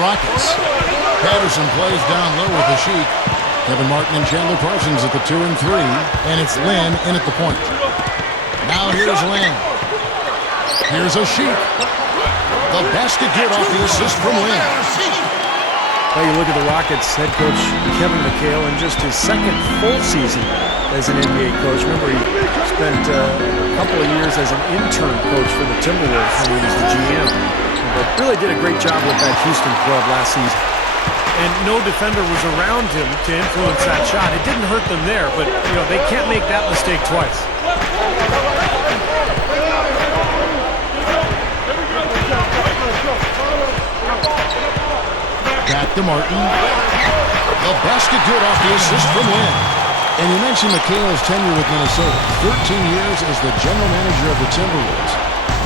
the Rockets. Patterson plays down low with the Sheik. Kevin Martin and Chandler Parsons at the 2 and 3. And it's Lynn in at the point. Now here's Lynn. Here's a Sheik. The basket good off the assist from Lynn. Well, you look at the Rockets head coach Kevin McHale in just his second full season as an NBA coach. Remember, he spent a couple of years as an intern coach for the Timberwolves when he was the GM. But really did a great job with that Houston club last season. And no defender was around him to influence that shot. It didn't hurt them there, but you know they can't make that mistake twice. Back to Martin. The basket good off the assist from Lynn. And you mentioned McHale's tenure with Minnesota. 13 years as the general manager of the Timberwolves.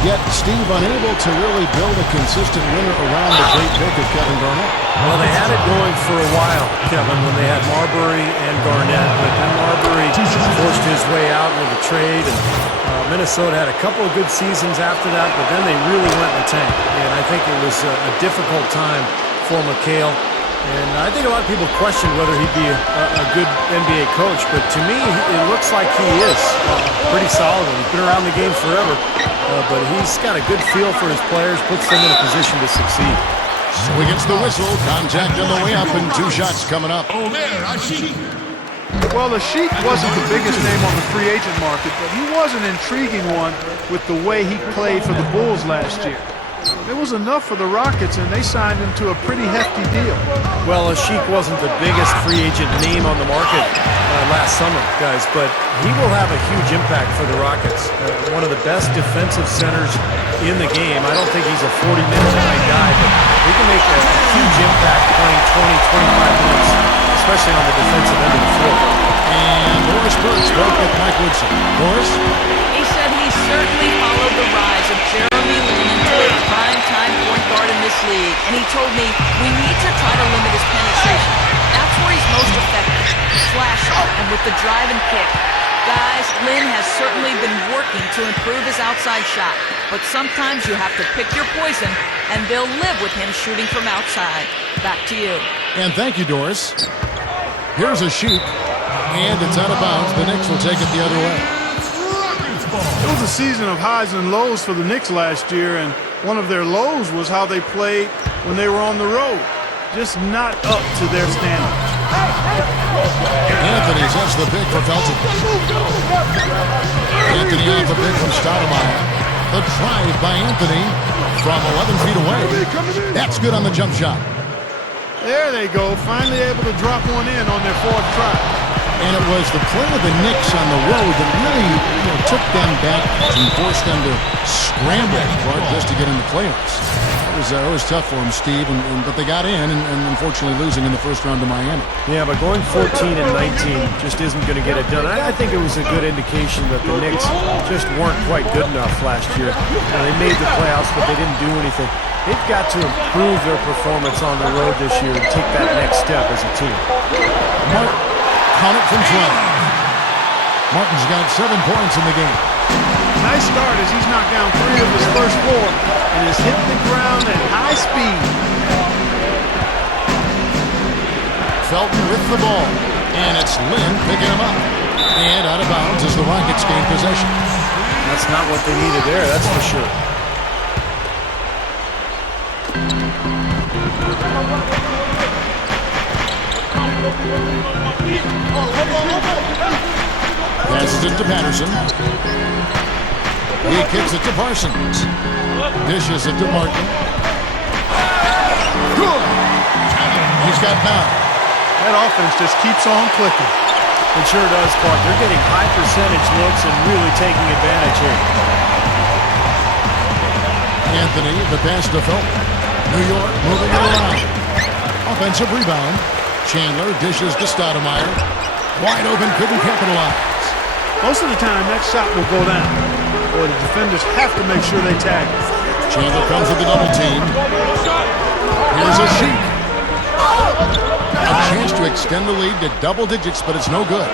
Yet Steve unable to really build a consistent winner around the great pick of Kevin Garnett. Well, they had it going for a while, Kevin, when they had Marbury and Garnett. But then Marbury forced his way out with a trade. And Minnesota had a couple of good seasons after that, but then they really went in the tank. And I think it was a difficult time for McHale. And I think a lot of people questioned whether he'd be a good NBA coach, but to me, it looks like he is pretty solid. He's been around the game forever, but he's got a good feel for his players, puts them in a position to succeed. So he gets the whistle, contact on the way up, and 2 shots coming up. Well, the Sheik wasn't the biggest name on the free agent market, but he was an intriguing one with the way he played for the Bulls last year. It was enough for the Rockets, and they signed him to a pretty hefty deal. Well, Sheik wasn't the biggest free agent name on the market last summer, guys, but he will have a huge impact for the Rockets. One of the best defensive centers in the game. I don't think he's a 40-minute guy, but he can make a huge impact playing 20, 25 minutes, especially on the defensive end of the floor. And Boris Burke spoke with Mike Woodson. Boris? He said he certainly followed the rise of Jeremy Lin into a prime-time point guard in this league, and he told me we need to try to limit his penetration. That's where he's most effective, slashing and with the drive and kick. Guys, Lin has certainly been working to improve his outside shot, but sometimes you have to pick your poison, and they'll live with him shooting from outside. Back to you. And thank you, Doris. Here's a Sheik, and it's out of bounds. The Knicks will take it the other way. It was a season of highs and lows for the Knicks last year, and one of their lows was how they played when they were on the road. Just not up to their standards. Anthony sets the pick for Felton. Anthony off the pick from Stoudemire. The drive by Anthony from 11 feet away. That's good on the jump shot. There they go, finally able to drop one in on their 4th try. And it was the play of the Knicks on the road that really took them back and forced them to scramble just to get in the playoffs. It was tough for them, Steve, but they got in, and unfortunately losing in the first round to Miami. Yeah, but going 14 and 19 just isn't going to get it done. I think it was a good indication that the Knicks just weren't quite good enough last year. They made the playoffs, but they didn't do anything. They've got to improve their performance on the road this year and take that next step as a team. Martin, count it from 12. Martin's got 7 points in the game. Nice start as he's knocked down 3 of his first 4 and has hit the ground at high speed. Felton with the ball, and it's Lynn picking him up. And out of bounds as the Rockets gain possession. That's not what they needed there, that's for sure. Passes it to Patterson. He kicks it to Parsons. Dishes it to Martin. Good. He's got 9. That offense just keeps on clicking. It sure does, Clark. They're getting high percentage looks and really taking advantage here. Anthony, the pass to Felton. New York moving it around. Offensive rebound. Chandler dishes to Stoudemire. Wide open, couldn't capitalize. Most of the time, that shot will go down. Or the defenders have to make sure they tag it. Chandler comes with the double team. Here's a Sheik. A chance to extend the lead to double digits, but it's no good.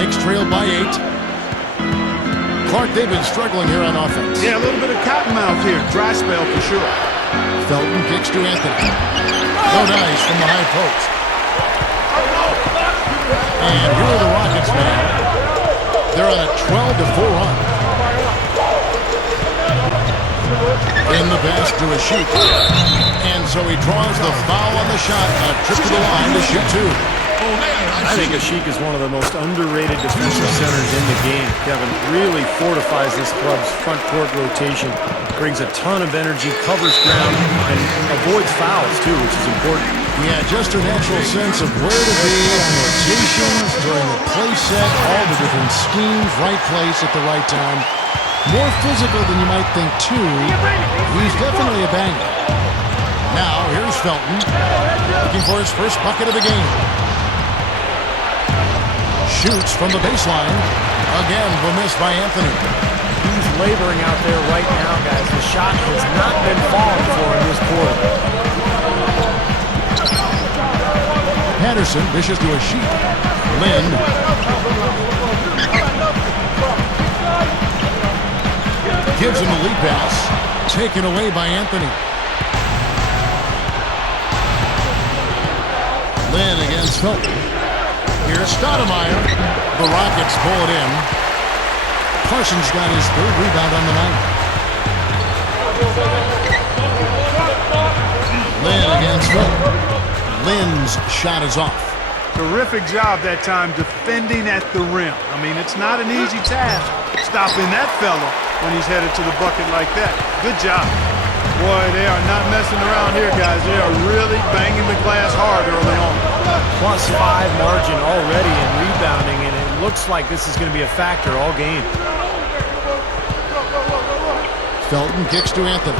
Knicks trailed by 8. Clark, they've been struggling here on offense. Yeah, a little bit of cottonmouth here. Dry spell for sure. Felton kicks to Anthony. No dice from the high post. And here are the Rockets now. They're on a 12-4 run. In the pass to a shoot. And so he draws the foul on the shot. A trip to the line to shoot two. I think Ashik is one of the most underrated defensive centers in the game. Kevin really fortifies this club's front court rotation. Brings a ton of energy, covers ground, and avoids fouls, too, which is important. Yeah, just a natural sense of where to be on rotations, during the play set, all the different schemes, right place at the right time. More physical than you might think, too. He's definitely a banger. Now, here's Felton, looking for his first bucket of the game. Shoots from the baseline. Again, the miss by Anthony. He's laboring out there right now, guys. The shot has not been falling for him this quarter. Patterson dishes to a sheet. Lynn. Gives him a lead pass. Taken away by Anthony. Lynn against Felton. Here's Stoudemire. The Rockets pull it in. Parsons got his third rebound on the night. Lynn against Felton. Lynn's shot is off. Terrific job that time defending at the rim. I mean, it's not an easy task stopping that fella when he's headed to the bucket like that. Good job. Boy, they are not messing around here, guys. They are really banging the glass hard early on. +5 margin already in rebounding, and it looks like this is going to be a factor all game. Felton kicks to Anthony.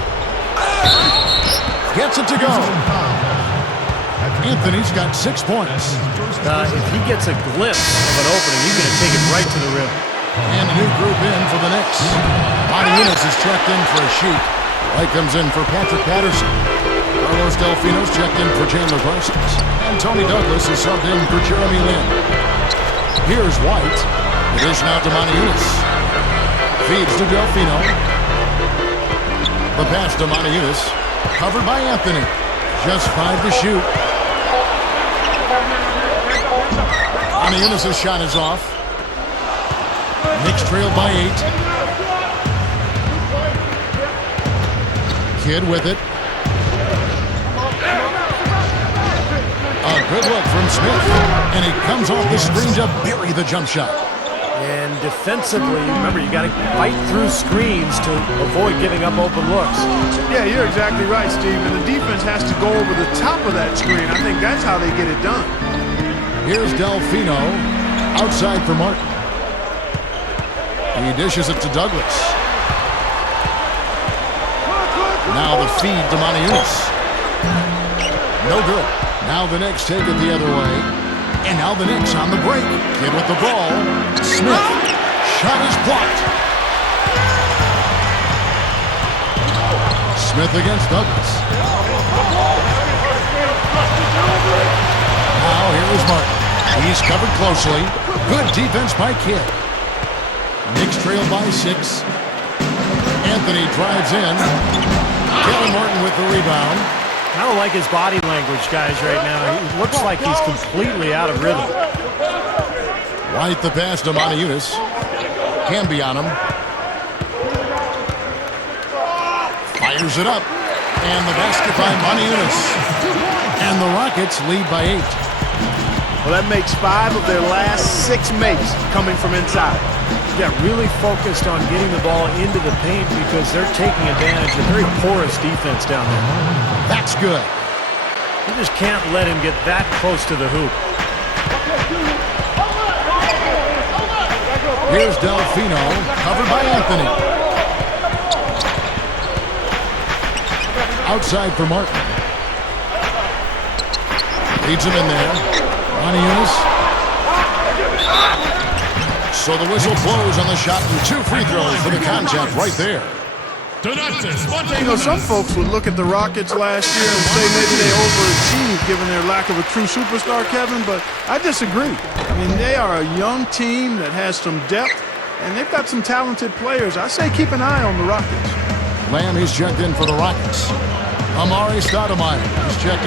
Gets it to go. Anthony's got 6 points. If he gets a glimpse of an opening, he's going to take it right to the rim. And a new group in for the Knicks. Monty is checked in for a shoot. White comes in for Patrick Patterson. Carlos Delfino's checked in for Chandler Parsons. And Tony Douglas is subbed in for Jeremy Lin. Here's White. The dish now to Monty. Feeds to Delfino. The pass to Monty. Covered by Anthony. Just 5 to shoot. Monty shot is off. Knicks trail by 8. Kidd with it. A good look from Smith. And he comes off the screen to bury the jump shot. And defensively, remember, you got to fight through screens to avoid giving up open looks. Yeah, you're exactly right, Steve. And the defense has to go over the top of that screen. I think that's how they get it done. Here's Delfino. Outside for Martin. He dishes it to Douglas. Now the feed to Monty. No good. Now the Knicks take it the other way. And now the Knicks on the break. Kidd with the ball. Smith. Shot is blocked. Smith against Douglas. Now here is Martin. He's covered closely. Good defense by Kidd. Knicks trail by 6. Anthony drives in. Kevin Martin with the rebound. I don't like his body language, guys, right now. He looks like he's completely out of rhythm. White the pass to Monty. Can be on him. Fires it up. And the basket by Monty. And the Rockets lead by 8. Well, that makes 5 of their last 6 makes coming from inside. Yeah, really focused on getting the ball into the paint because they're taking advantage of very porous defense down there. That's good. You just can't let him get that close to the hoop. Here's Delfino, covered by Anthony. Outside for Martin. Leads him in there. Monty. So the whistle blows on the shot and 2 free throws for the contact right there. You know, some folks would look at the Rockets last year and say maybe they overachieved given their lack of a true superstar, Kevin, but I disagree. I mean, they are a young team that has some depth, and they've got some talented players. I say keep an eye on the Rockets. Lamb is checked in for the Rockets. Amari Stoudemire has checked in.